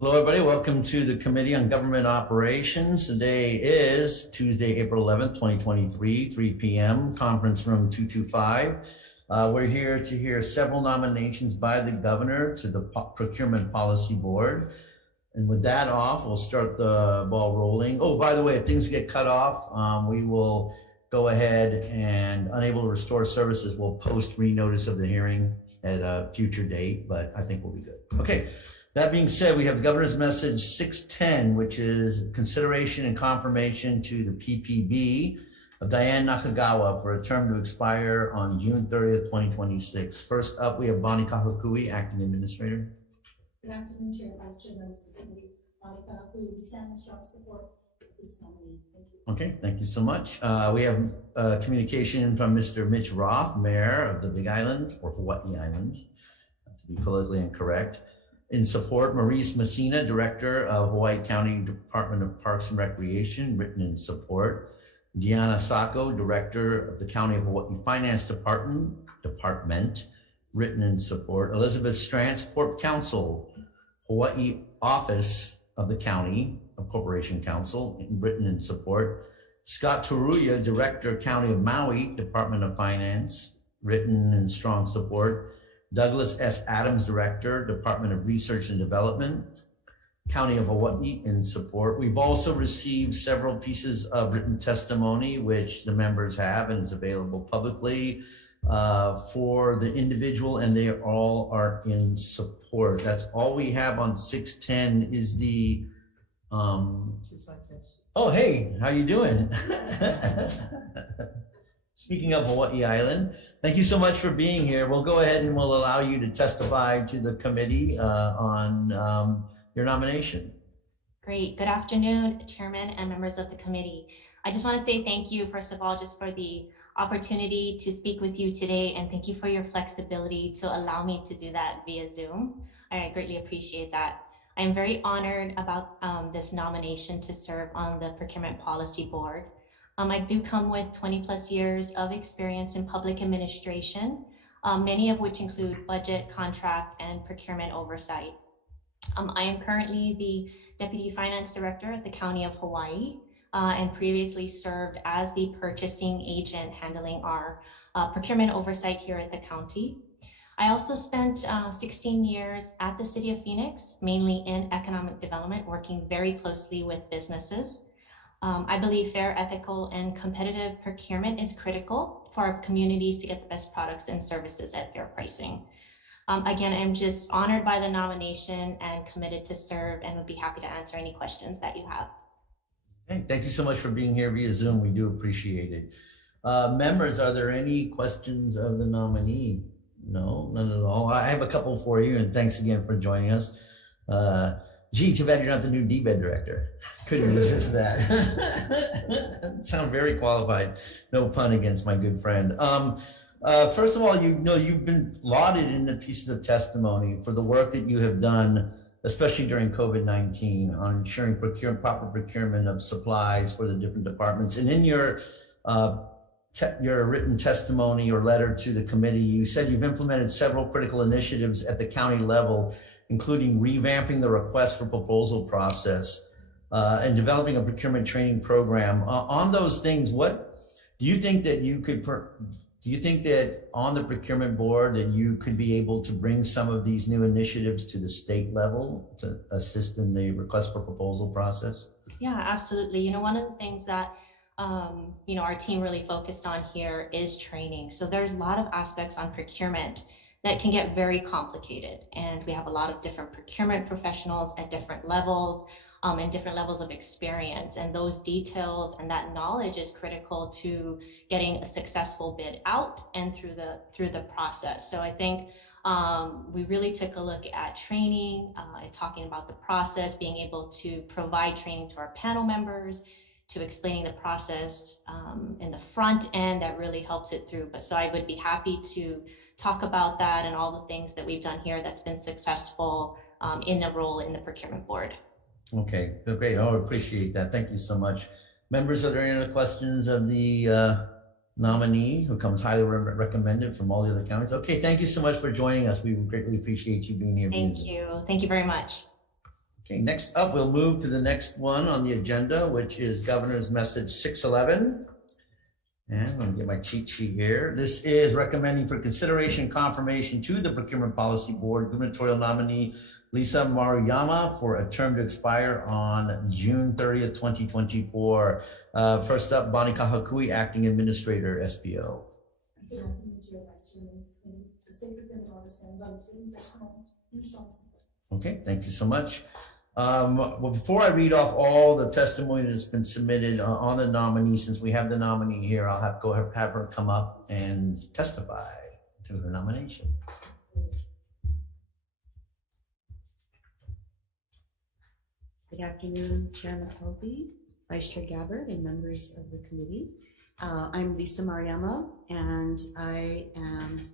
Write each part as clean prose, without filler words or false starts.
Hello, everybody. Welcome to the Committee on Government Operations. Today is Tuesday, April 11th, 2023, 3 p.m., conference room 225. We're here to hear several nominations by the governor to the Procurement Policy Board. And with that off, we'll start the ball rolling. Oh, by the way, if things get cut off, we will go ahead and unable to restore services, we'll post renotice of the hearing at a future date, but I think we'll be good. Okay. That being said, we have Governor's Message 610, which is consideration and confirmation to the PPB of Diane Nakagawa for a term to expire on June 30th, 2026. First up, we have Bonnie Kahakui, Acting Administrator. Good afternoon, Chair, Vice Chair, members of the committee. Bonnie Kahakui, we stand in strong support of this nominee. Thank you. Okay, thank you so much. We have communication from Mr. Mitch Roth, Mayor of the Big Island, or Hawai'i Island, to be politically incorrect. In support, Maurice Messina, Director of Hawaii County Department of Parks and Recreation, written in support. Deanna Sacco, Director of the County of Hawaii Finance Department, written in support. Elizabeth Strantz, Corp Counsel, Hawaii Office of the County of Corporation Counsel, written in support. Scott Taruya, Director, County of Maui, Department of Finance, written in strong support. Douglas S. Adams, Director, Department of Research and Development, County of Hawaii, in support. We've also received several pieces of written testimony, which the members have and is available publicly for the individual, and they all are in support. That's all we have on 610 is the, oh, hey, how you doing? Speaking of Hawaii Island, thank you so much for being here. We'll go ahead and we'll allow you to testify to the committee on your nomination. Great. Good afternoon, Chairman and members of the committee. I just want to say thank you, first of all, just for the opportunity to speak with you today, and thank you for your flexibility to allow me to do that via Zoom. I greatly appreciate that. I am very honored about this nomination to serve on the Procurement Policy Board. I do come with 20 plus years of experience in public administration, many of which include budget, contract, and procurement oversight. I am currently the Deputy Finance Director at the County of Hawaii, and previously served as the purchasing agent handling our procurement oversight here at the county. I also spent 16 years at the City of Phoenix, mainly in economic development, working very closely with businesses. I believe fair, ethical, and competitive procurement is critical for our communities to get the best products and services at fair pricing. Again, I'm just honored by the nomination and committed to serve, and would be happy to answer any questions that you have. Okay, thank you so much for being here via Zoom. We do appreciate it. Members, are there any questions of the nominee? No, none at all. I have a couple for you, and thanks again for joining us. Gee, too bad you're not the new DBED director. Couldn't resist that. Sound very qualified. No pun against my good friend. First of all, you've been lauded in the pieces of testimony for the work that you have done, especially during COVID-19, on ensuring proper procurement of supplies for the different departments. And in your written testimony or letter to the committee, you said you've implemented several critical initiatives at the county level, including revamping the request for proposal process and developing a procurement training program. On those things, what do you think that you could, do you think that on the procurement board that you could be able to bring some of these new initiatives to the state level to assist in the request for proposal process? Yeah, absolutely. One of the things that our team really focused on here is training. So there's a lot of aspects on procurement that can get very complicated. And we have a lot of different procurement professionals at different levels and different levels of experience. And those details and that knowledge is critical to getting a successful bid out and through the process. So I think we really took a look at training and talking about the process, being able to provide training to our panel members, to explaining the process in the front end that really helps it through. But so I would be happy to talk about that and all the things that we've done here that's been successful in a role in the procurement board. Okay, great. I appreciate that. Thank you so much. Members, are there any other questions of the nominee who comes highly recommended from all the other counties? Okay, thank you so much for joining us. We greatly appreciate you being here. Thank you. Thank you very much. Okay, next up, we'll move to the next one on the agenda, which is Governor's Message 611. And I'm going to get my cheat sheet here. This is recommending for consideration and confirmation to the Procurement Policy Board gubernatorial nominee Lisa Maruyama for a term to expire on June 30th, 2024. First up, Bonnie Kahakui, Acting Administrator, SBO. Good afternoon, Chair, Vice Chairman. The state is going to understand that in strong support. Okay, thank you so much. Well, before I read off all the testimony that's been submitted on the nominee, since we have the nominee here, I'll have her come up and testify to her nomination. Good afternoon, Chair McKelvey, Vice Chair Gabbard, and members of the committee. I'm Lisa Maruyama, and I am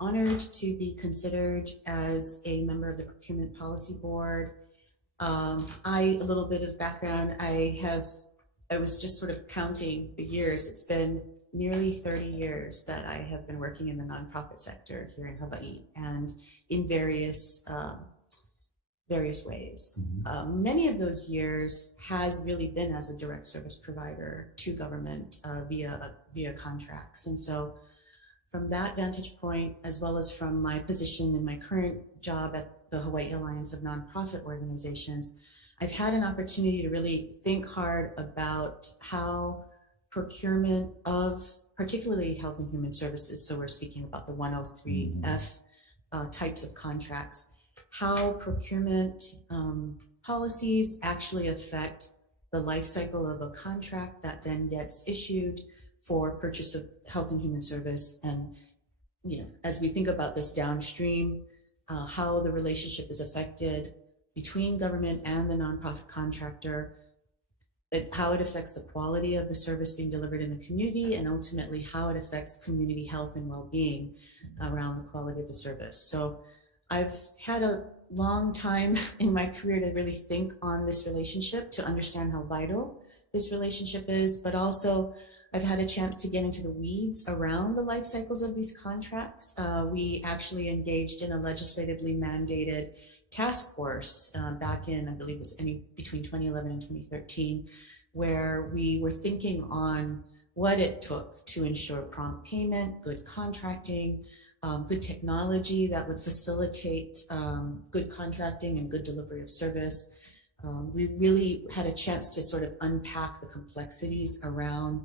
honored to be considered as a member of the Procurement Policy Board. A little bit of background, I was just sort of counting the years. It's been nearly 30 years that I have been working in the nonprofit sector here in Hawaii, and in various ways. Many of those years has really been as a direct service provider to government via contracts. And so from that vantage point, as well as from my position in my current job at the Hawaii Alliance of Nonprofit Organizations, I've had an opportunity to really think hard about how procurement of particularly health and human services, so we're speaking about the 103F types of contracts, how procurement policies actually affect the life cycle of a contract that then gets issued for purchase of health and human service. And, you know, as we think about this downstream, how the relationship is affected between government and the nonprofit contractor, how it affects the quality of the service being delivered in the community, and ultimately how it affects community health and well-being around the quality of the service. So I've had a long time in my career to really think on this relationship, to understand how vital this relationship is, but also I've had a chance to get into the weeds around the life cycles of these contracts. We actually engaged in a legislatively mandated task force back in, I believe it was between 2011 and 2013, where we were thinking on what it took to ensure prompt payment, good contracting, good technology that would facilitate good contracting and good delivery of service. We really had a chance to sort of unpack the complexities around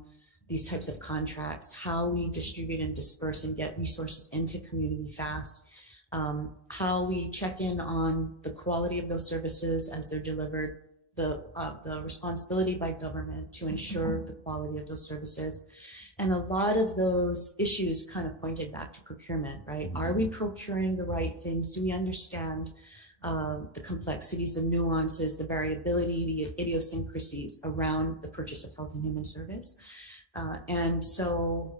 these types of contracts, how we distribute and disperse and get resources into community fast, how we check in on the quality of those services as they're delivered, the responsibility by government to ensure the quality of those services. And a lot of those issues kind of pointed back to procurement, right? Are we procuring the right things? Do we understand the complexities, the nuances, the variability, the idiosyncrasies around the purchase of health and human service? And so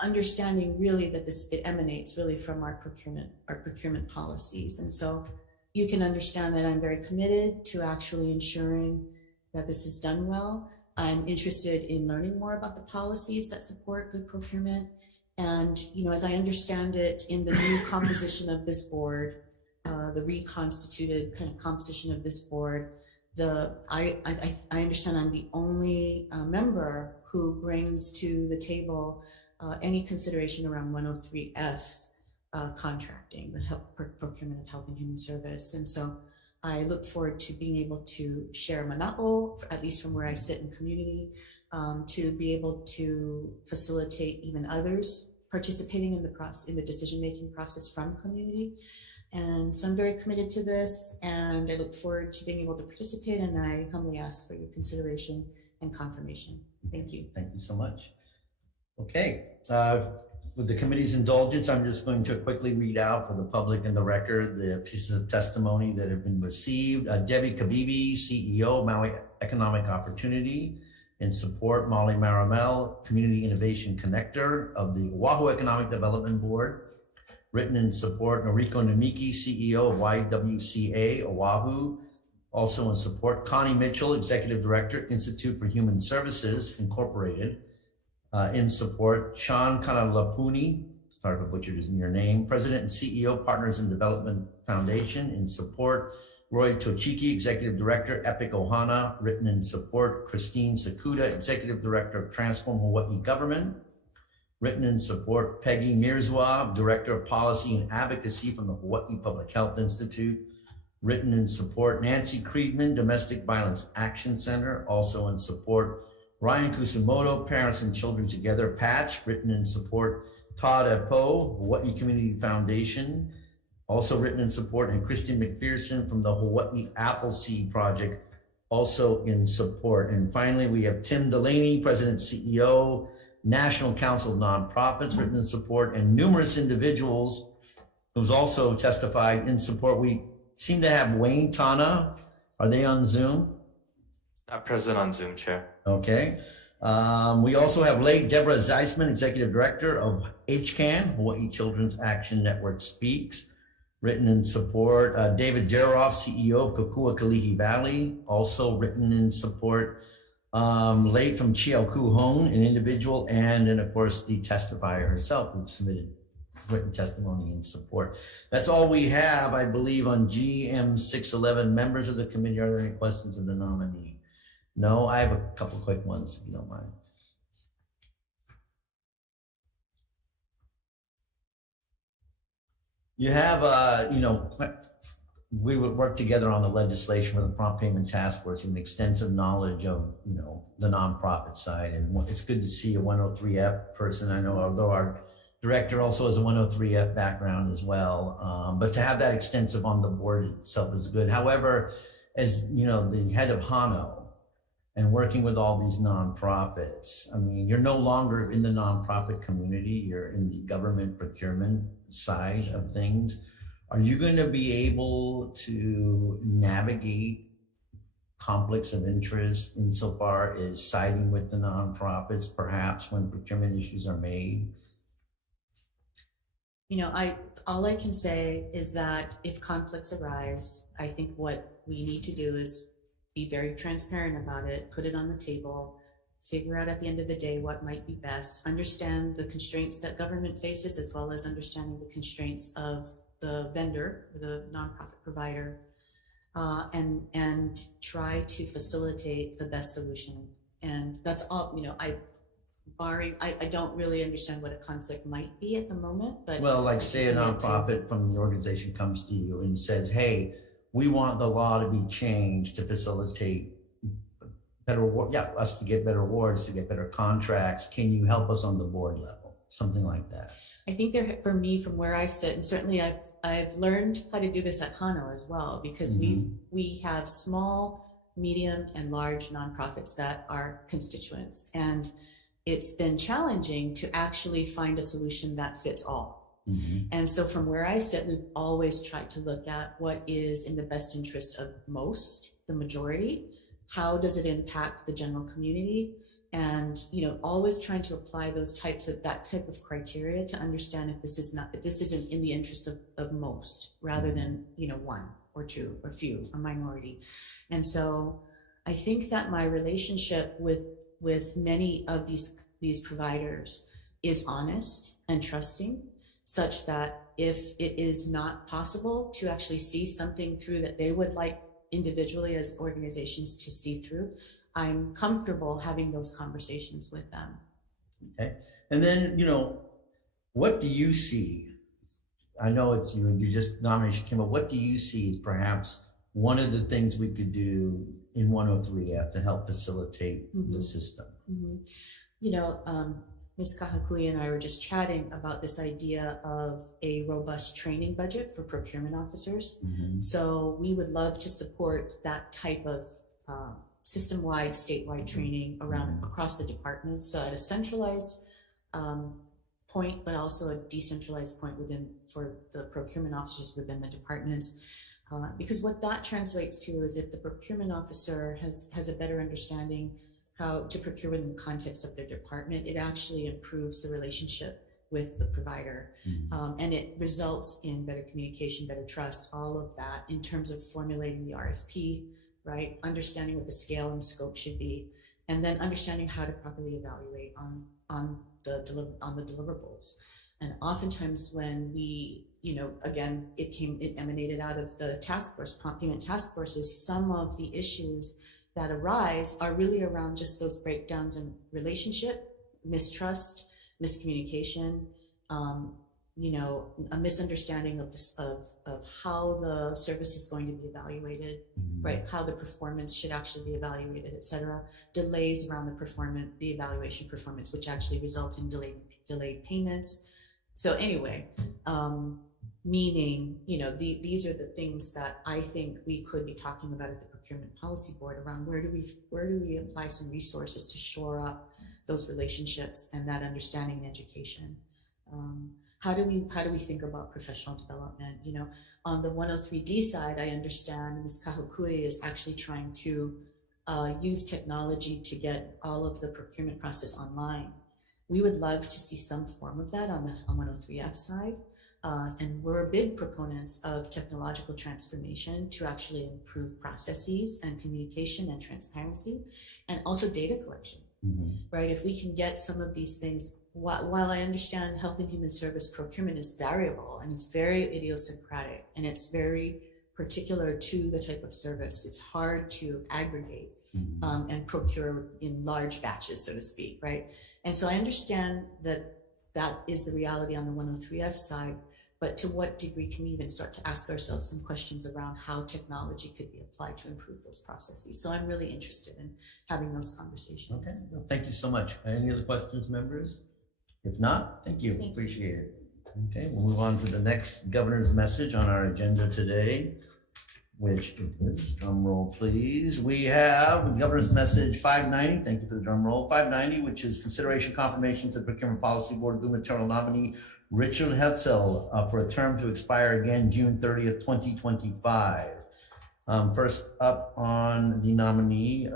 understanding really that it emanates really from our procurement policies. And so you can understand that I'm very committed to actually ensuring that this is done well. I'm interested in learning more about the policies that support good procurement. And, you know, as I understand it, in the new composition of this board, the reconstituted kind of composition of this board, I understand I'm the only member who brings to the table any consideration around 103F contracting, the procurement of health and human service. And so I look forward to being able to share mana'o, at least from where I sit in community, to be able to facilitate even others participating in the decision-making process from community. And so I'm very committed to this, and I look forward to being able to participate, and I humbly ask for your consideration and confirmation. Thank you. Thank you so much. Okay, with the committee's indulgence, I'm just going to quickly read out for the public and the record the pieces of testimony that have been received. Debbie Kabibi, CEO, Maui Economic Opportunity. In support, Molly Maramel, Community Innovation Connector of the Oahu Economic Development Board. Written in support, Noriko Namiki, CEO of YWCA Oahu. Also in support, Connie Mitchell, Executive Director, Institute for Human Services, Incorporated. In support, Sean Kanalapuni, sorry if I butchered your name, President and CEO, Partners in Development Foundation. In support, Roy Tochiki, Executive Director, Epic Ohana, written in support. Christine Sakuda, Executive Director of Transform Hawaii Government, written in support. Peggy Mirzwa, Director of Policy and Advocacy from the Hawaii Public Health Institute, written in support. Nancy Creedman, Domestic Violence Action Center, also in support. Ryan Kusumoto, Parents and Children Together, Patch, written in support. Todd Epo, Hawaii Community Foundation, also written in support. And Christine McPherson from the Hawaii Appleseed Project, also in support. And finally, we have Tim Delaney, President, CEO, National Council of Nonprofits, written in support, and numerous individuals who's also testified in support. We seem to have Wayne Tana. Are they on Zoom? Not present on Zoom, Chair. Okay. We also have late Deborah Zeisman, Executive Director of HCAN, Hawaii Children's Action Network Speaks, written in support. David Daroff, CEO of Kokua Kalihi Valley, also written in support. Late from Chiao-Ku Hong, an individual, and then of course the testifier herself who submitted written testimony in support. That's all we have, I believe, on GM 611. Members of the committee, are there any questions of the nominee? No, I have a couple quick ones, if you don't mind. You have, we would work together on the legislation for the Prompt Payment Task Force and extensive knowledge of, the nonprofit side. And it's good to see a 103F person. I know, although our director also has a 103F background as well, but to have that extensive on the board itself is good. However, as the head of HANO and working with all these nonprofits, I mean, you're no longer in the nonprofit community, you're in the government procurement side of things. Are you going to be able to navigate conflicts of interest insofar as siding with the nonprofits, perhaps when procurement issues are made? All I can say is that if conflicts arise, I think what we need to do is be very transparent about it, put it on the table, figure out at the end of the day what might be best, understand the constraints that government faces, as well as understanding the constraints of the vendor, the nonprofit provider, and try to facilitate the best solution. And that's all, I don't really understand what a conflict might be at the moment, but. Well, like say a nonprofit from the organization comes to you and says, hey, we want the law to be changed to facilitate us to get better awards, to get better contracts. Can you help us on the board level? Something like that. I think for me, from where I sit, and certainly I've learned how to do this at HANO as well, because we have small, medium, and large nonprofits that are constituents. And it's been challenging to actually find a solution that fits all. And so from where I sit, we've always tried to look at what is in the best interest of the majority. How does it impact the general community? And always trying to apply that type of criteria to understand if this isn't in the interest of most, rather than one or two or few, a minority. And so I think that my relationship with many of these providers is honest and trusting, such that if it is not possible to actually see something through that they would like individually as organizations to see through, I'm comfortable having those conversations with them. Okay. And then, what do you see? I know it's, you just nomination came up. What do you see as perhaps one of the things we could do in 103F to help facilitate the system? Ms. Kahakui and I were just chatting about this idea of a robust training budget for procurement officers. So we would love to support that type of system-wide, statewide training across the department. So at a centralized point, but also a decentralized point for the procurement officers within the departments. Because what that translates to is if the procurement officer has a better understanding how to procure within the context of their department, it actually improves the relationship with the provider. And it results in better communication, better trust, all of that in terms of formulating the RFP, right? Understanding what the scale and scope should be, and then understanding how to properly evaluate on the deliverables. And oftentimes when we again, it emanated out of the task force, prompt payment task forces. Some of the issues that arise are really around just those breakdowns in relationship, mistrust, miscommunication, a misunderstanding of this, of how the service is going to be evaluated, right? How the performance should actually be evaluated, et cetera. Delays around the evaluation performance, which actually result in delayed payments. So anyway, meaning, these are the things that I think we could be talking about at the Procurement Policy Board around where do we apply some resources to shore up those relationships and that understanding and education. How do we think about professional development? On the 103D side, I understand Ms. Kahukui is actually trying to use technology to get all of the procurement process online. We would love to see some form of that on the 103F side. And we're big proponents of technological transformation to actually improve processes and communication and transparency, and also data collection, right? If we can get some of these things, while I understand health and human service procurement is variable and it's very idiosyncratic and it's very particular to the type of service, it's hard to aggregate and procure in large batches, so to speak, right? And so I understand that is the reality on the 103F side, but to what degree can we even start to ask ourselves some questions around how technology could be applied to improve those processes? So I'm really interested in having those conversations. Okay, well, thank you so much. Any other questions, members? If not, thank you. Appreciate it. Okay, we'll move on to the next governor's message on our agenda today, which is, drum roll please, we have Governor's Message 590, thank you for the drum roll, 590, which is consideration confirmation to the Procurement Policy Board gubernatorial nominee Richard Hetzel for a term to expire again June 30th, 2025. First up on the nominee,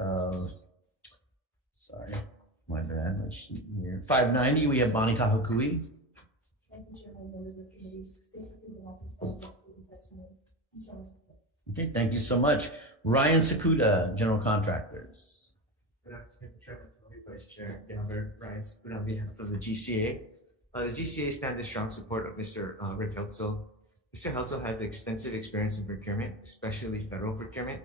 sorry, my bad, my sheet here. 590, we have Bonnie Kahukui. Thank you, Chairman, members of the committee, State Recruitment Office, and testimony. Okay, thank you so much. Ryan Sakuda, General Contractors. Good afternoon, Chairman, Vice Chair, Governor Ryan Sakuda on behalf of the GCA. The GCA stands in strong support of Mr. Rick Heltzel. Mr. Heltzel has extensive experience in procurement, especially federal procurement.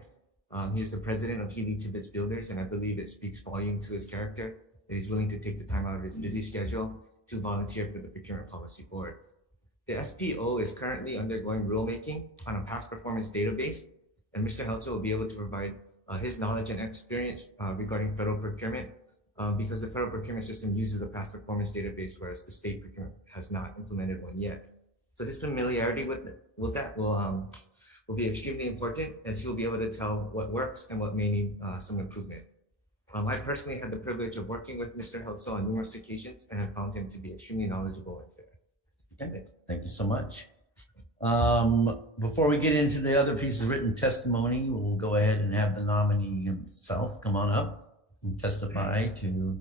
He is the president of Healy Tibbetts Builders, and I believe it speaks volume to his character that he's willing to take the time out of his busy schedule to volunteer for the Procurement Policy Board. The SPO is currently undergoing rulemaking on a past performance database, and Mr. Heltzel will be able to provide his knowledge and experience regarding federal procurement because the federal procurement system uses a past performance database, whereas the state procurement has not implemented one yet. So his familiarity with that will be extremely important, as he'll be able to tell what works and what may need some improvement. I personally had the privilege of working with Mr. Heltzel on numerous occasions and have found him to be extremely knowledgeable and fair. Okay, thank you so much. Before we get into the other piece of written testimony, we'll go ahead and have the nominee himself come on up and testify to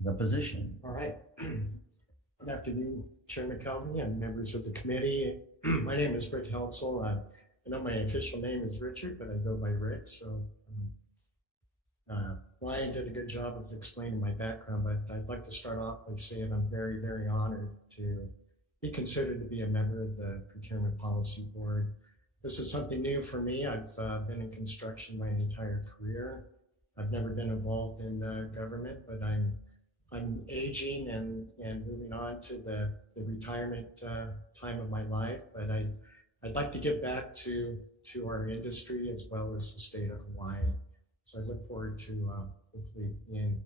the position. All right. Good afternoon, Chairman Calvin and members of the committee. My name is Rick Heltzel. I know my official name is Richard, but I go by Rick. So Ryan did a good job of explaining my background, but I'd like to start off by saying I'm very, very honored to be considered to be a member of the Procurement Policy Board. This is something new for me. I've been in construction my entire career. I've never been involved in government, but I'm aging and moving on to the retirement time of my life. But I'd like to give back to our industry as well as the state of Hawaii. So I look forward to hopefully being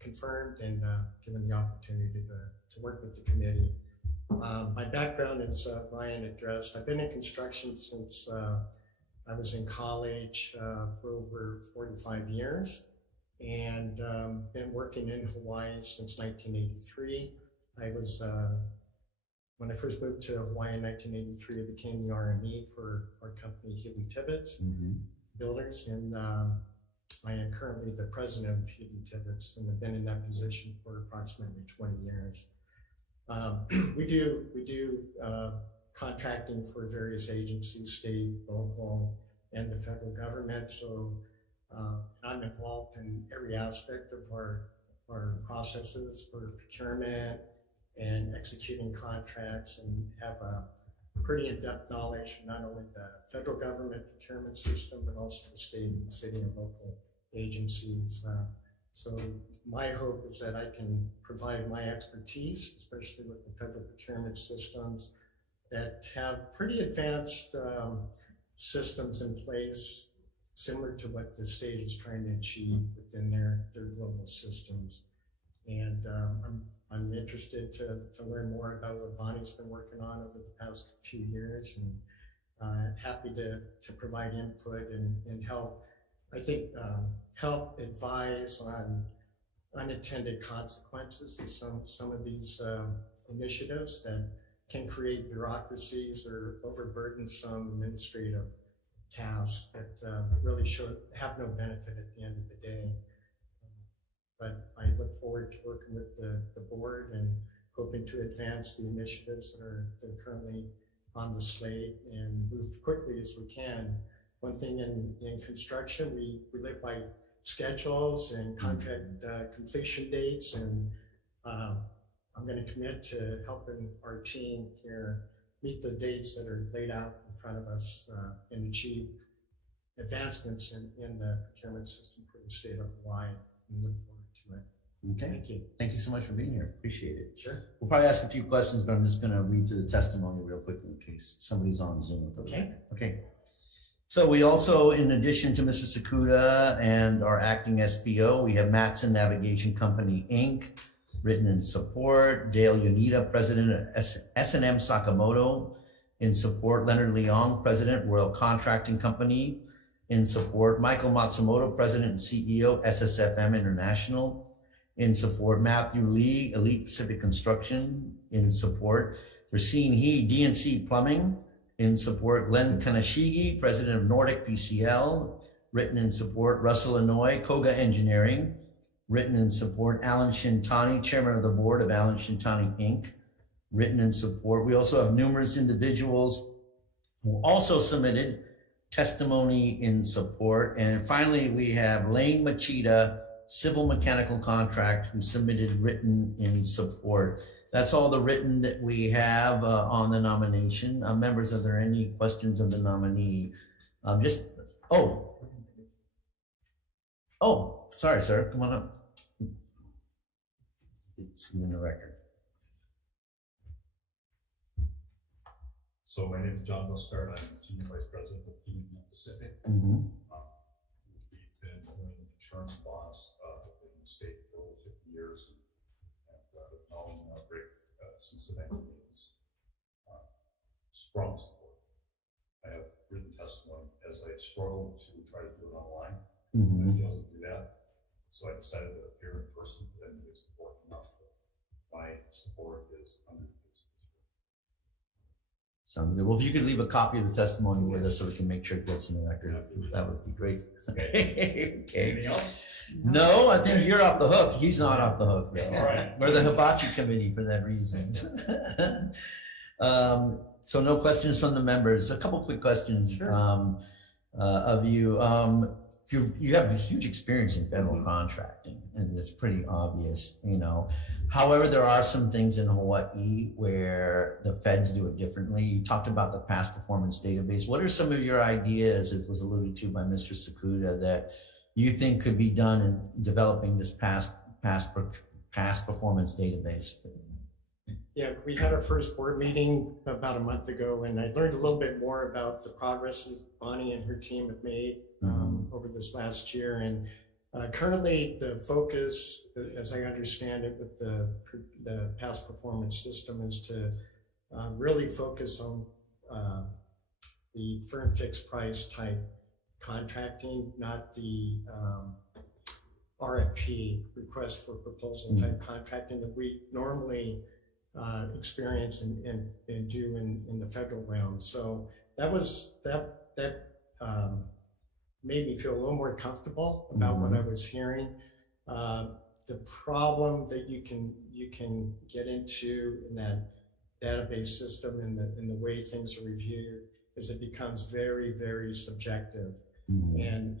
confirmed and given the opportunity to work with the committee. My background is Ryan addressed. I've been in construction since I was in college for over 45 years and been working in Hawaii since 1983. When I first moved to Hawaii in 1983, I became the RME for our company, Healy Tibbetts Builders, and I am currently the president of Healy Tibbetts, and I've been in that position for approximately 20 years. We do contracting for various agencies, state, local, and the federal government. So I'm involved in every aspect of our processes for procurement, and executing contracts and have a pretty in-depth knowledge of not only the federal government procurement system, but also the state and city and local agencies. So my hope is that I can provide my expertise, especially with the federal procurement systems that have pretty advanced systems in place, similar to what the state is trying to achieve within their global systems. And I'm interested to learn more about what Bonnie's been working on over the past few years, and happy to provide input and help. I think help advise on unintended consequences of some of these initiatives that can create bureaucracies or overburden some administrative tasks that really have no benefit at the end of the day. But I look forward to working with the board and hoping to advance the initiatives that are currently on the slate and move quickly as we can. One thing in construction, we live by schedules and contract completion dates, and I'm going to commit to helping our team here meet the dates that are laid out in front of us and achieve advancements in the procurement system for the state of Hawaii, and look forward to it. Okay. Thank you. Thank you so much for being here. Appreciate it. Sure. We'll probably ask a few questions, but I'm just going to read through the testimony real quickly in case somebody's on Zoom. Okay. Okay. So we also, in addition to Mr. Sakuda and our acting SPO, we have Matson Navigation Company, Inc., written in support. Dale Yonita, president of S&M Sakamoto, in support. Leonard Leong, president, Royal Contracting Company, in support. Michael Matsumoto, president and CEO, SSFM International, in support. Matthew Lee, Elite Pacific Construction, in support. Racine He, DNC Plumbing, in support. Glenn Kanashigi, president of Nordic PCL, written in support. Russell Inouye, Koga Engineering, written in support. Alan Shintani, chairman of the board of Alan Shintani Inc., written in support. We also have numerous individuals who also submitted testimony in support. And finally, we have Lane Machida, civil mechanical contract, who submitted written in support. That's all the written that we have on the nomination. Members, are there any questions of the nominee? Sorry, sir, come on up. It's in the record. So my name is John Muscard. I'm Senior Vice President of GVO Pacific. Mm-hmm. We've been doing insurance bonds in the state for over 50 years, and known great Cincinnati means strong support. I have written testimony as I struggled to try to do it online. Mm-hmm. I failed to do that, so I decided to appear in person, and it's important enough that my support is under this. Sounds good. Well, if you could leave a copy of the testimony with us so we can make sure it gets in the record, that would be great. Okay. Okay. Anything else? No, I think you're off the hook. He's not off the hook, though. All right. We're the hibachi committee for that reason. So no questions from the members. A couple quick questions. Sure. Of you. You have this huge experience in federal contracting, and it's pretty obvious, you know. However, there are some things in Hawaii where the feds do it differently. You talked about the past performance database. What are some of your ideas, it was alluded to by Mr. Sakuda, that you think could be done in developing this past performance database? Yeah, we had our first board meeting about a month ago, and I learned a little bit more about the progress that Bonnie and her team have made over this last year. And currently, the focus, as I understand it, with the past performance system is to really focus on the firm fixed price type contracting, not the RFP, request for proposal type contracting that we normally experience and do in the federal realm. So that made me feel a little more comfortable about what I was hearing. The problem that you can get into in that database system and the way things are reviewed is it becomes very, very subjective, and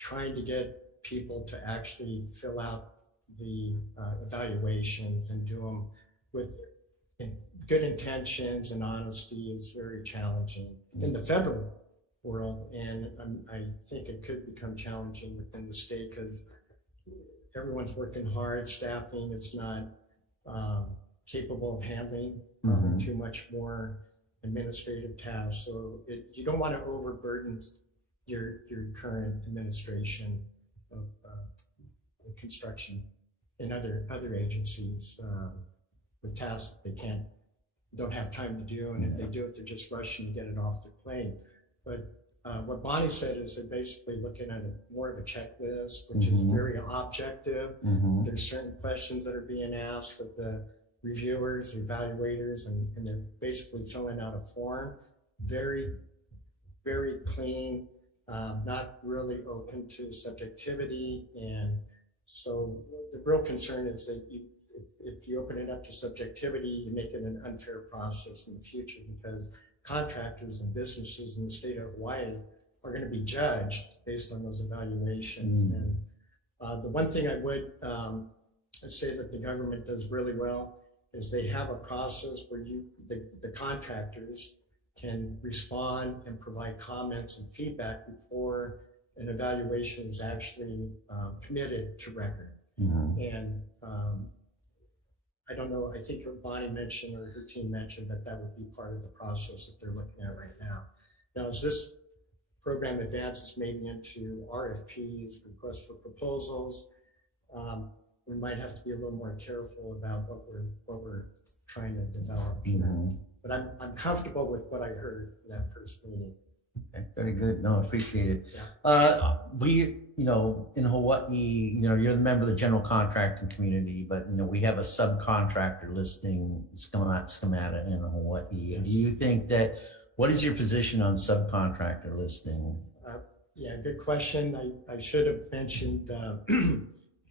trying to get people to actually fill out the evaluations and do them with good intentions and honesty is very challenging in the federal world, and I think it could become challenging within the state because everyone's working hard. Staffing is not capable of handling too much more administrative tasks. So you don't want to overburden your current administration of construction and other agencies with tasks that they don't have time to do, and if they do it, they're just rushing to get it off their plate. But what Bonnie said is they're basically looking at more of a checklist, which is very objective. There's certain questions that are being asked of the reviewers, evaluators, and they're basically filling out a form. Very, very clean, not really open to subjectivity. And so the real concern is that if you open it up to subjectivity, you make it an unfair process in the future, because contractors and businesses in the state of Hawaii are going to be judged based on those evaluations. And the one thing I would say that the government does really well is they have a process where the contractors can respond and provide comments and feedback before an evaluation is actually committed to record. And I don't know, I think Bonnie mentioned or her team mentioned that would be part of the process that they're looking at right now. Now, as this program advances maybe into RFPs, requests for proposals, we might have to be a little more careful about what we're trying to develop here. But I'm comfortable with what I heard in that first meeting. Okay, very good. No, I appreciate it. Yeah. We, in Hawaii, you're the member of the general contracting community, but, we have a subcontractor listing schemata in Hawaii. Yes. Do you think what is your position on subcontractor listing? Yeah, good question. I should have mentioned in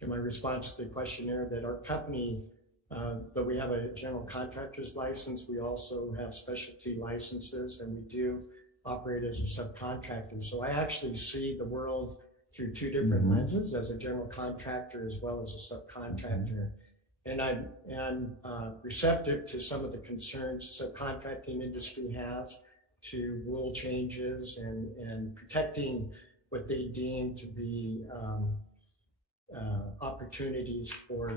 my response to the questionnaire that our company, though we have a general contractor's license, we also have specialty licenses, and we do operate as a subcontractor. So I actually see the world through two different lenses, as a general contractor as well as a subcontractor. And I'm receptive to some of the concerns the subcontracting industry has to rule changes and protecting what they deem to be opportunities for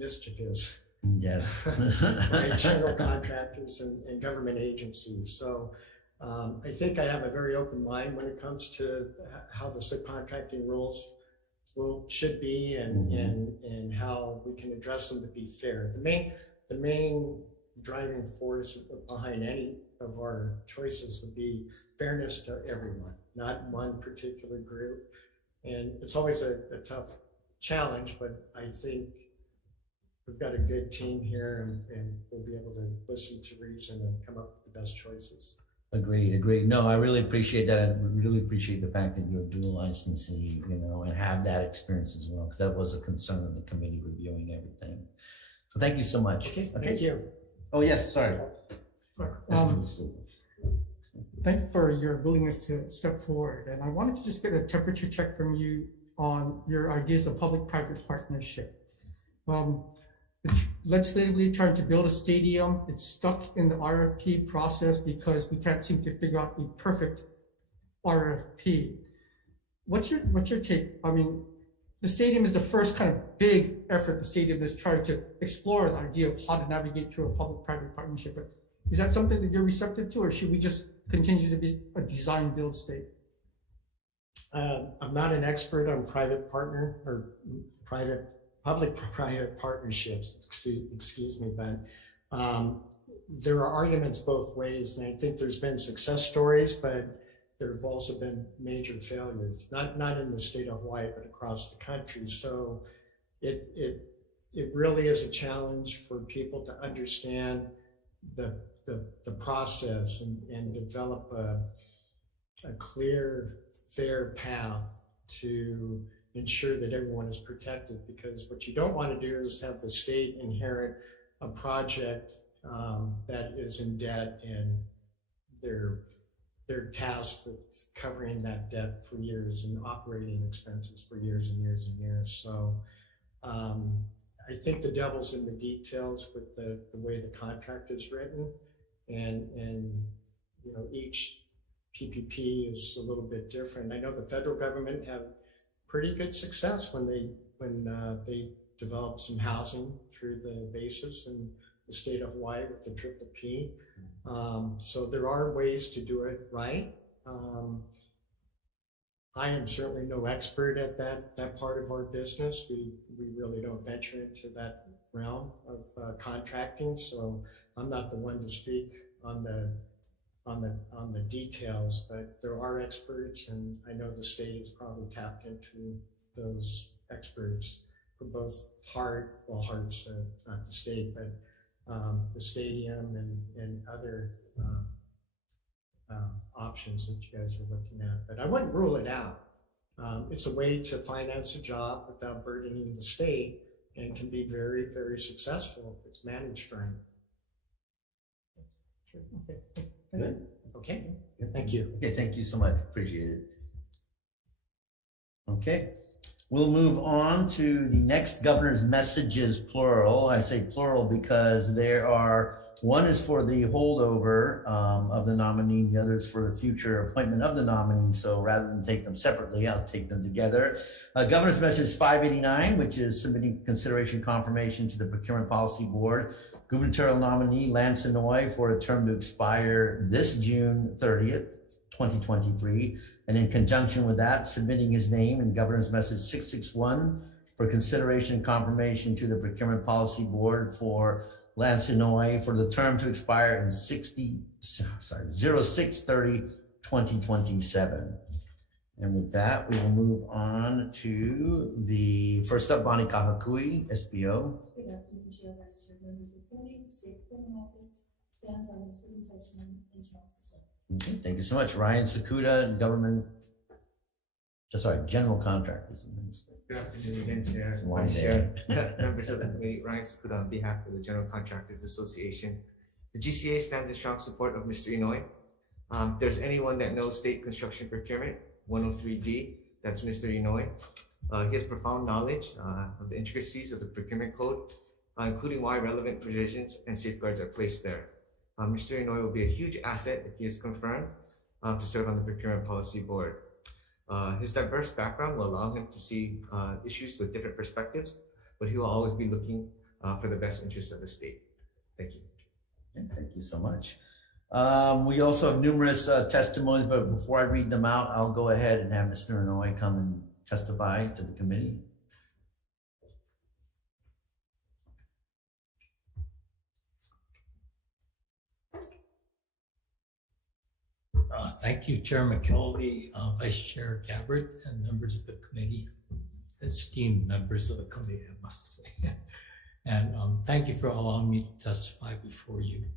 mischievous by general contractors and government agencies. So I think I have a very open mind when it comes to how the subcontracting rules should be and how we can address them to be fair. The main driving force behind any of our choices would be fairness to everyone, not one particular group. And it's always a tough challenge, but I think we've got a good team here, and we'll be able to listen to reason and come up with the best choices. Agreed. No, I really appreciate that. I really appreciate the fact that you're dual licensee, and have that experience as well, because that was a concern of the committee reviewing everything. So thank you so much. Okay. Thank you. Oh, yes, sorry. Thank you for your willingness to step forward. And I wanted to just get a temperature check from you on your ideas of public-private partnership. Legislatively trying to build a stadium, it's stuck in the RFP process because we can't seem to figure out a perfect RFP. What's your take? I mean, the stadium is the first kind of big effort the stadium is trying to explore the idea of how to navigate through a public-private partnership. But is that something that you're receptive to, or should we just continue to be a design build state? I'm not an expert on public-private partnerships, excuse me, but there are arguments both ways, and I think there's been success stories, but there have also been major failures, not in the state of Hawaii, but across the country. So it really is a challenge for people to understand the process and develop a clear, fair path to ensure that everyone is protected, because what you don't want to do is have the state inherit a project that is in debt, and they're tasked with covering that debt for years and operating expenses for years and years and years. So I think the devil's in the details with the way the contract is written, and you know, each PPP is a little bit different. I know the federal government have pretty good success when they develop some housing through the bases in the state of Hawaii with the triple P. So there are ways to do it right. I am certainly no expert at that part of our business. We really don't venture into that realm of contracting, so I'm not the one to speak on the details. But there are experts, and I know the state has probably tapped into those experts for both Hart's not the state, but the stadium and other options that you guys are looking at. But I wouldn't rule it out. It's a way to finance a job without burdening the state, and can be very, very successful if it's managed right. Good. Okay, thank you. Okay, thank you so much. Appreciate it. Okay, we'll move on to the next governor's messages, plural. I say plural because there are, one is for the holdover of the nominee, the other is for the future appointment of the nominee. So rather than take them separately, I'll take them together. Governor's message 589, which is submitting consideration confirmation to the Procurement Policy Board. Gubernatorial nominee Lance Inouye for a term to expire this June 30th, 2023. And in conjunction with that, submitting his name in Governor's Message 661 for consideration and confirmation to the Procurement Policy Board for Lance Inouye for the term to expire in 06/30/2027. And with that, we will move on to the first up, Bonnie Kahakui, SBO. Good afternoon, Chair, Vice Chair, members of the committee. The State Planning Office stands on its written testimony and strong support. Okay, thank you so much. Ryan Sakuda, General Contractors. Good afternoon again, Chair, One Vice day. Chair, members of the committee. Ryan Sakuda on behalf of the General Contractors Association. The GCA stands in strong support of Mr. Inouye. If there's anyone that knows state construction procurement, 103D, that's Mr. Inouye. He has profound knowledge of the intricacies of the procurement code, including why relevant provisions and safeguards are placed there. Mr. Inouye will be a huge asset if he is confirmed to serve on the Procurement Policy Board. His diverse background will allow him to see issues with different perspectives, but he will always be looking for the best interests of the state. Thank you. Okay, thank you so much. We also have numerous testimonies, but before I read them out, I'll go ahead and have Mr. Inouye come and testify to the committee. Thank you, Chair McKelvey, Vice Chair Gabbard, and members of the committee, esteemed members of the committee, I must say. And thank you for allowing me to testify before you.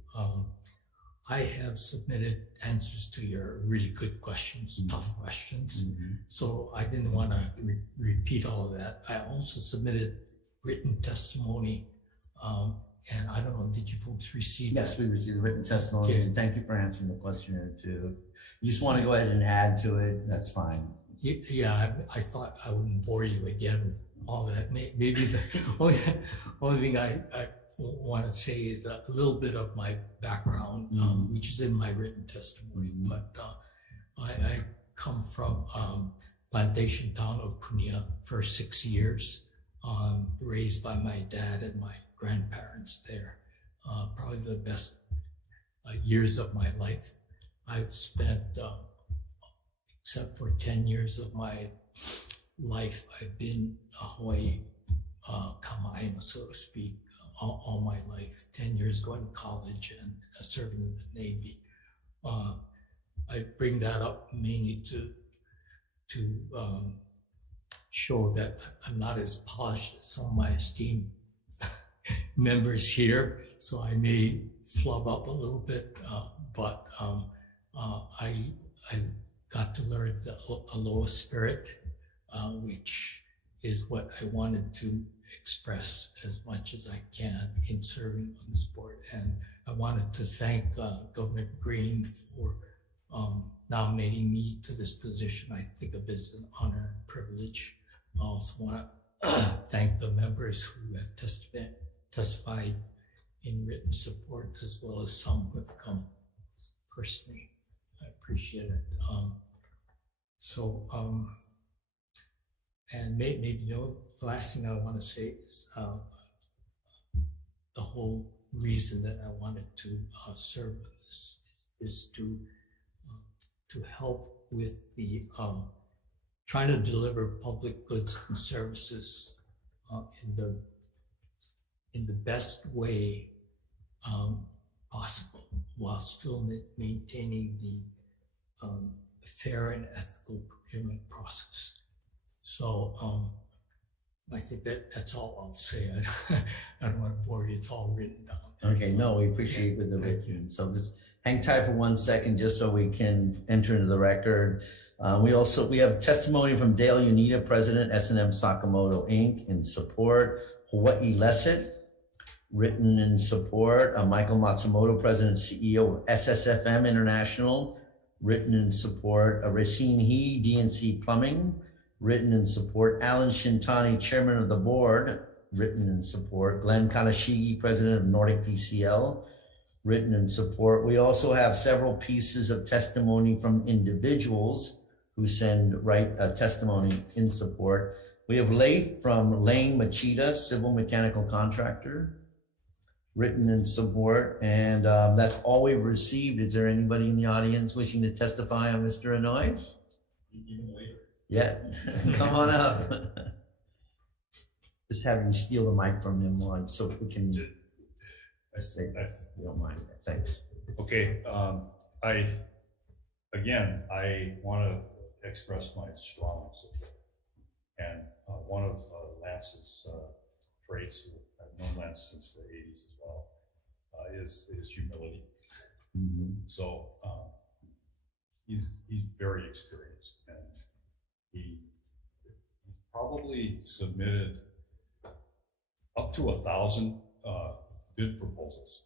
I have submitted answers to your really good questions, tough questions. So I didn't want to repeat all of that. I also submitted written testimony. And I don't know, did you folks receive that? Yes, we received written testimony. Okay. And thank you for answering the questionnaire too. You just want to go ahead and add to it, that's fine. Yeah, I thought I wouldn't bore you again with all that. Maybe the only thing I want to say is a little bit of my background, which is in my written testimony. But I come from plantation town of Punia for 6 years, raised by my dad and my grandparents there. Probably the best years of my life. I've spent, except for 10 years of my life, I've been a Hawaii kama'aina, so to speak, all my life. 10 years going to college and serving in the Navy. I bring that up mainly to show that I'm not as polished as some of my esteemed members here, so I may flub up a little bit, but I got to learn the aloha spirit, which is what I wanted to express as much as I can in serving on this board. And I wanted to thank Governor Green for nominating me to this position. I think of it as an honor and privilege. I also want to thank the members who have testified in written support, as well as some who have come personally. I appreciate it. And maybe the last thing I want to say is the whole reason that I wanted to serve this is to help with the trying to deliver public goods and services in the best way possible, while still maintaining the fair and ethical procurement process. So I think that's all I'll say. I don't want to bore you. It's all written down. Okay, no, we appreciate with the written. So just hang tight for 1 second, just so we can enter into the record. We have testimony from Dale Unita, President, S&M Sakamoto Inc. in support. Hawai'i Lesset, written in support. Michael Matsumoto, President, CEO of SSFM International, written in support. Racine He, DNC Plumbing, written in support. Alan Shintani, Chairman of the Board, written in support. Glenn Kanashigi, President of Nordic PCL, written in support. We also have several pieces of testimony from individuals who write testimony in support. We have from Lane Machida, Civil Mechanical Contractor, written in support. And that's all we've received. Is there anybody in the audience wishing to testify on Mr. Inouye? Even later. Yeah, come on up. Just have you steal the mic from him so we can, if you don't mind. Thanks. Okay, I want to express my strong support. And one of Lance's traits, I've known Lance since the 80s as well, is humility. Mm-hmm. So he's very experienced, and he probably submitted up to 1,000 bid proposals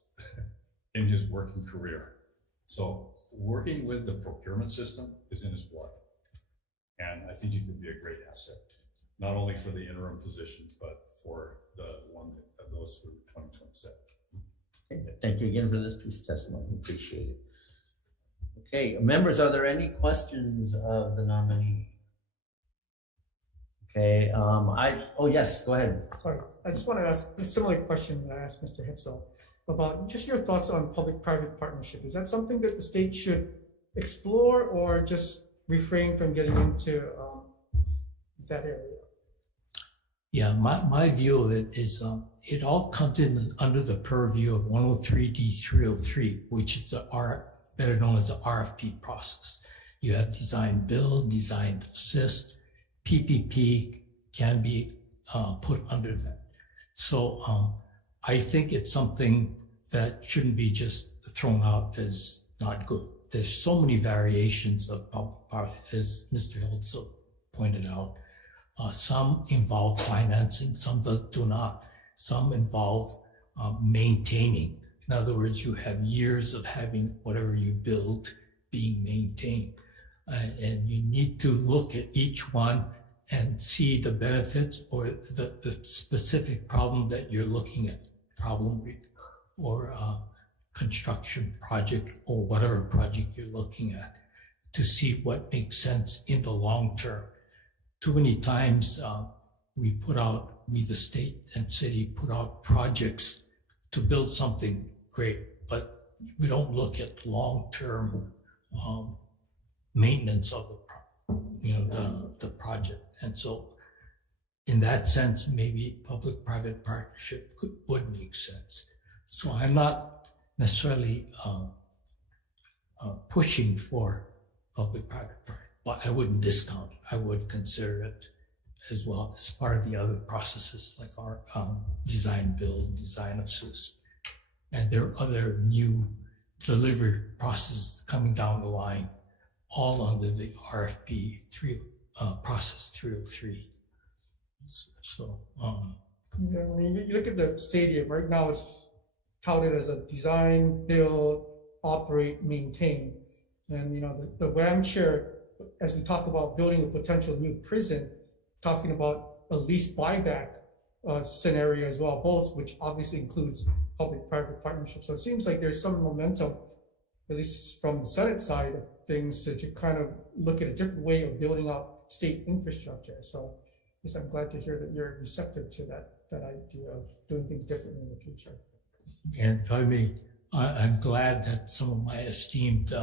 in his working career. So working with the procurement system is in his blood. And I think he could be a great asset, not only for the interim position, but for the one that goes through 2027. Okay, thank you again for this piece of testimony. Appreciate it. Okay, members, are there any questions of the nominee? Okay, yes, go ahead. Sorry, I just want to ask a similar question that I asked Mr. Hitzel about just your thoughts on public-private partnership. Is that something that the state should explore, or just refrain from getting into that area? Yeah, my view of it is it all comes in under the purview of 103D 303, which is better known as the RFP process. You have design build, design assist, PPP can be put under that. So I think it's something that shouldn't be just thrown out as not good. There's so many variations of public, as Mr. Hiltz pointed out. Some involve financing, some do not. Some involve maintaining. In other words, you have years of having whatever you build being maintained. And you need to look at each one and see the benefits or the specific problem that you're looking at, or construction project or whatever project you're looking at, to see what makes sense in the long term. Too many times we the state and city put out projects to build something great, but we don't look at long-term maintenance of the project. And so in that sense, maybe public-private partnership would make sense. So I'm not necessarily pushing for public-private partnership, but I wouldn't discount it. I would consider it as well as part of the other processes like our design build, design assist. And there are other new delivery processes coming down the line, all under the RFP process 303. So, yeah, I mean, you look at the stadium right now; it's touted as a design, build, operate, maintain. And the WAM chair, as we talk about building a potential new prison, talking about a lease buyback scenario as well, both, which obviously includes public-private partnerships. So it seems like there's some momentum, at least from the Senate side of things, to kind of look at a different way of building out state infrastructure. So yes, I'm glad to hear that you're receptive to that idea of doing things differently in the future. And if I may, I'm glad that some of my esteemed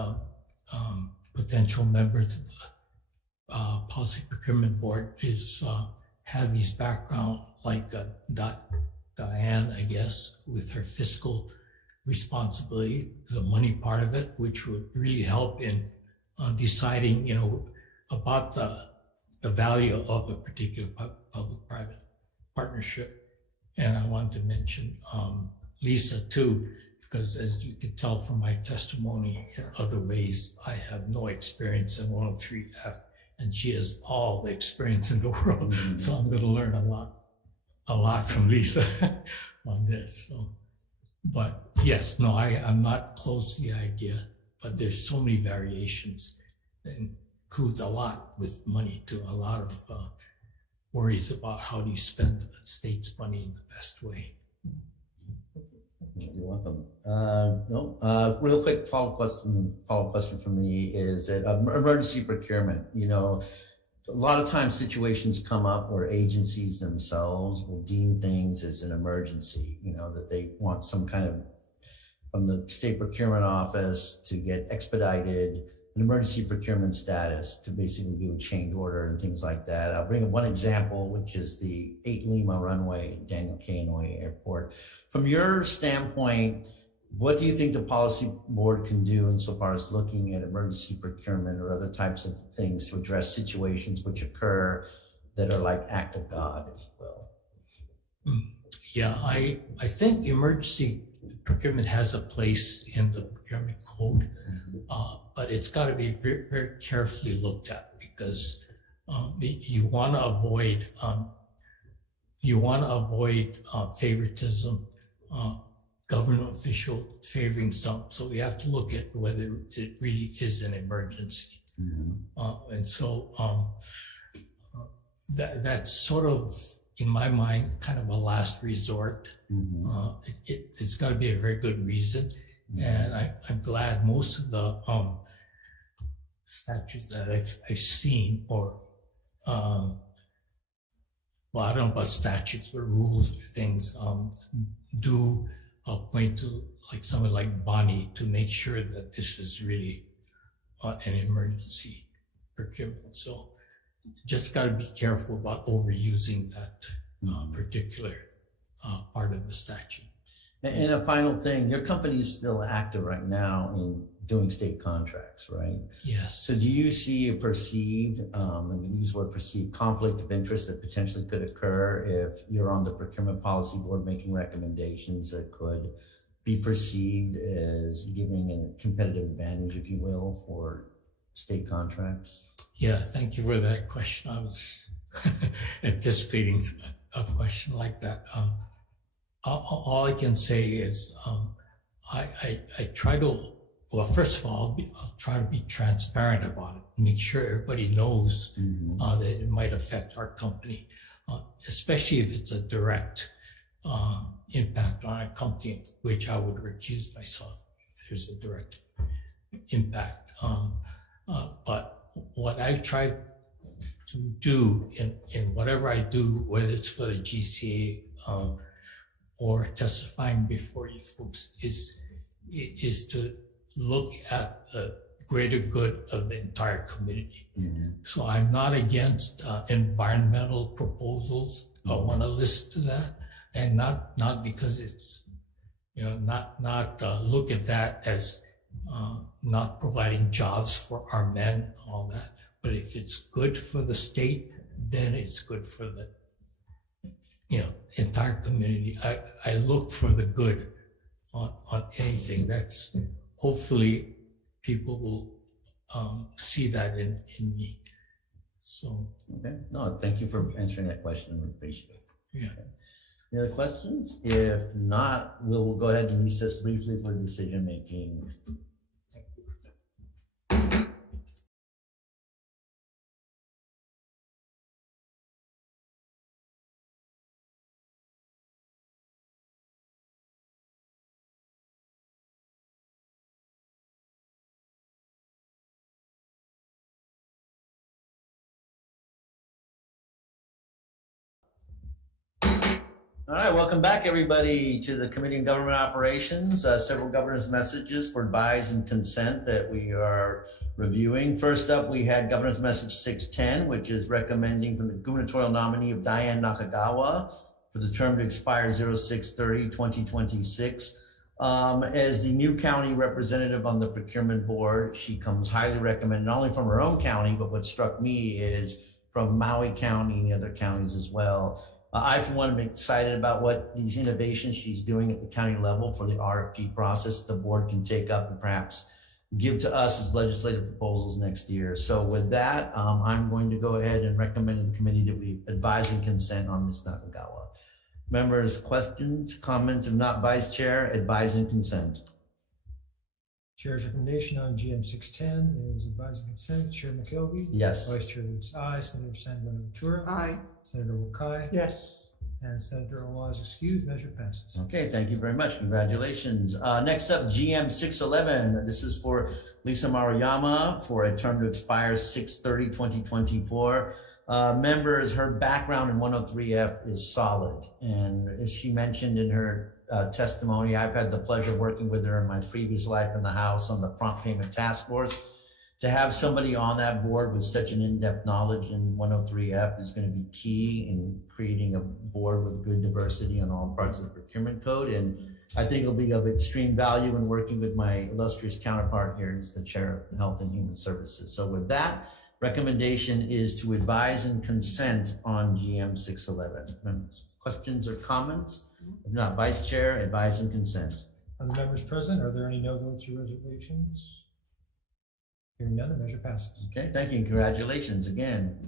potential members of the Policy Procurement Board have these background like Diane, I guess, with her fiscal responsibility, the money part of it, which would really help in deciding, about the value of a particular public-private partnership. And I want to mention Lisa too, because as you can tell from my testimony in other ways, I have no experience in 103F, and she has all the experience in the world. Mm-hmm. So I'm going to learn a lot from Lisa on this. So, but yes, no, I'm not close to the idea, but there's so many variations that includes a lot with money too, a lot of worries about how do you spend the state's money in the best way. You're welcome. Real quick follow-up question from me is that emergency procurement. A lot of times situations come up where agencies themselves will deem things as an emergency, that they want some kind of, from the state procurement office to get expedited, an emergency procurement status to basically do a change order and things like that. I'll bring up one example, which is the 8 Lima runway at Daniel K. Inouye Airport. From your standpoint, what do you think the policy board can do insofar as looking at emergency procurement or other types of things to address situations which occur that are like act of God, if you will? Yeah, I think emergency procurement has a place in the procurement code, but it's got to be very, very carefully looked at because you want to avoid favoritism, government official favoring some. So we have to look at whether it really is an emergency. Mm-hmm. And so that's sort of, in my mind, kind of a last resort. Mm-hmm. It's got to be a very good reason. Mm-hmm. And I'm glad most of the statutes that I've seen, or well, I don't know about statutes, but rules or things do point to like someone like Bonnie to make sure that this is really an emergency procurement. So just got to be careful about overusing that particular part of the statute. And a final thing, your company is still active right now in doing state contracts, right? Yes. So do you see a perceived, and use the word perceived, conflict of interest that potentially could occur if you're on the procurement policy board making recommendations that could be perceived as giving a competitive advantage, if you will, for state contracts? Yeah, thank you for that question. I was anticipating a question like that. All I can say is I try to, well, first of all, I'll try to be transparent about it, make sure everybody knows that it might affect our company, especially if it's a direct impact on a company, which I would recuse myself if there's a direct impact. But what I try to do in whatever I do, whether it's for the GCA or testifying before you folks, is to look at the greater good of the entire community. Mm-hmm. So I'm not against environmental proposals. Mm-hmm. I want to listen to that, and not because it's, not look at that as not providing jobs for our men, all that. But if it's good for the state, then it's good for the entire community. I look for the good on anything. That's hopefully people will see that in me. So okay, no, thank you for answering that question. I appreciate it. Yeah. Okay. Any other questions? If not, we'll go ahead and recess briefly for decision making. All right, welcome back, everybody, to the Committee on Government Operations. Several governor's messages for advise and consent that we are reviewing. First up, we had Governor's Message 610, which is recommending from the gubernatorial nominee of Diane Nakagawa for the term to expire 06/30/2026. As the new county representative on the procurement board, she comes highly recommended, not only from her own county, but what struck me is from Maui County and the other counties as well. I, for one, am excited about what these innovations she's doing at the county level for the RFP process the board can take up and perhaps give to us as legislative proposals next year. So with that, I'm going to go ahead and recommend to the committee that we advise and consent on Ms. Nakagawa. Members, questions, comments? If not, Vice Chair, advise and consent. Chair's recommendation on GM 610 is advise and consent. Chair McKelvey. Yes. Vice Chair votes aye. Senator San Bonaventura. Aye. Senator Wakai. Yes. And Senator Owa is excused. Measure passes. Okay, thank you very much. Congratulations. Next up, GM 611. This is for Lisa Maruyama for a term to expire 6/30/2024. Members, her background in 103F is solid. And as she mentioned in her testimony, I've had the pleasure of working with her in my previous life in the House on the Prompt Payment Task Force. To have somebody on that board with such an in-depth knowledge in 103F is going to be key in creating a board with good diversity on all parts of the procurement code. And I think it'll be of extreme value in working with my illustrious counterpart here as the Chair of Health and Human Services. So with that, recommendation is to advise and consent on GM 611. Members, questions or comments? If not, Vice Chair, advise and consent. On the members present, are there any no votes or reservations? Hearing none, the measure passes. Okay, thank you. Congratulations again.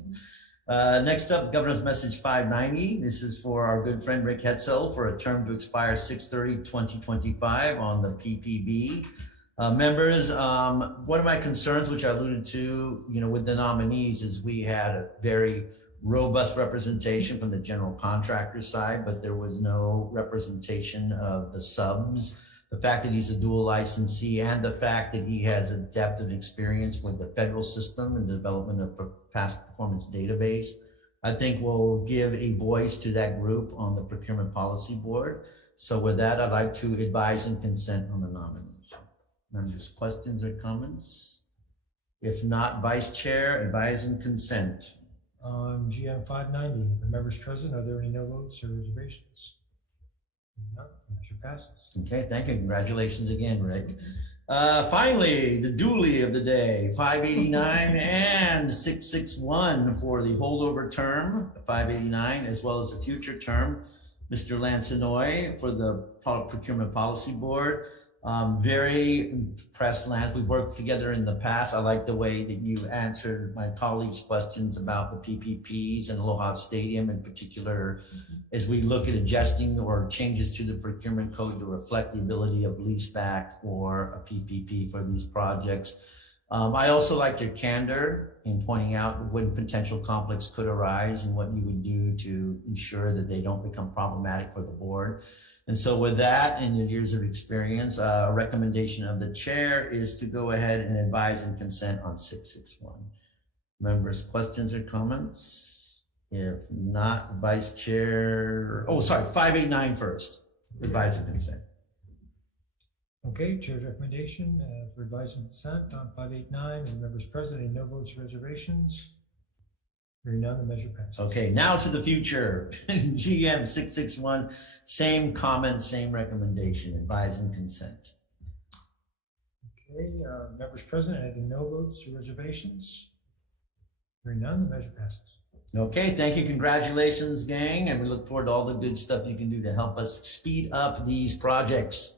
Next up, Governor's Message 590. This is for our good friend Rick Hetzel for a term to expire 6/30/2025 on the PPB. Members, one of my concerns, which I alluded to, with the nominees, is we had a very robust representation from the general contractor side, but there was no representation of the subs. The fact that he's a dual licensee and the fact that he has a depth of experience with the federal system and the development of past performance database, I think will give a voice to that group on the procurement policy board. So with that, I'd like to advise and consent on the nomination. Members, questions or comments? If not, Vice Chair, advise and consent. On GM 590, the members present, are there any no votes or reservations? No, the measure passes. Okay, thank you. Congratulations again, Rick. Finally, the dually of the day, 589 and 661 for the holdover term, 589, as well as the future term. Mr. Lance Inouye for the Procurement Policy Board. Very impressed, Lance. We've worked together in the past. I like the way that you answered my colleagues' questions about the PPPs and Aloha Stadium in particular, as we look at adjusting or changes to the procurement code to reflect the ability of leaseback or a PPP for these projects. I also liked your candor in pointing out when potential conflicts could arise and what you would do to ensure that they don't become problematic for the board. And so with that and your years of experience, a recommendation of the chair is to go ahead and advise and consent on 661. Members, questions or comments? If not, Vice Chair, 589 first, advise and consent. Okay, Chair's recommendation for advice and consent on 589, and members present, any no votes or reservations? Hearing none, the measure passes. Okay, now to the future. GM 661, same comment, same recommendation, advise and consent. Okay, members present, any no votes or reservations? Hearing none, the measure passes. Okay, thank you. Congratulations, gang. And we look forward to all the good stuff you can do to help us speed up these projects.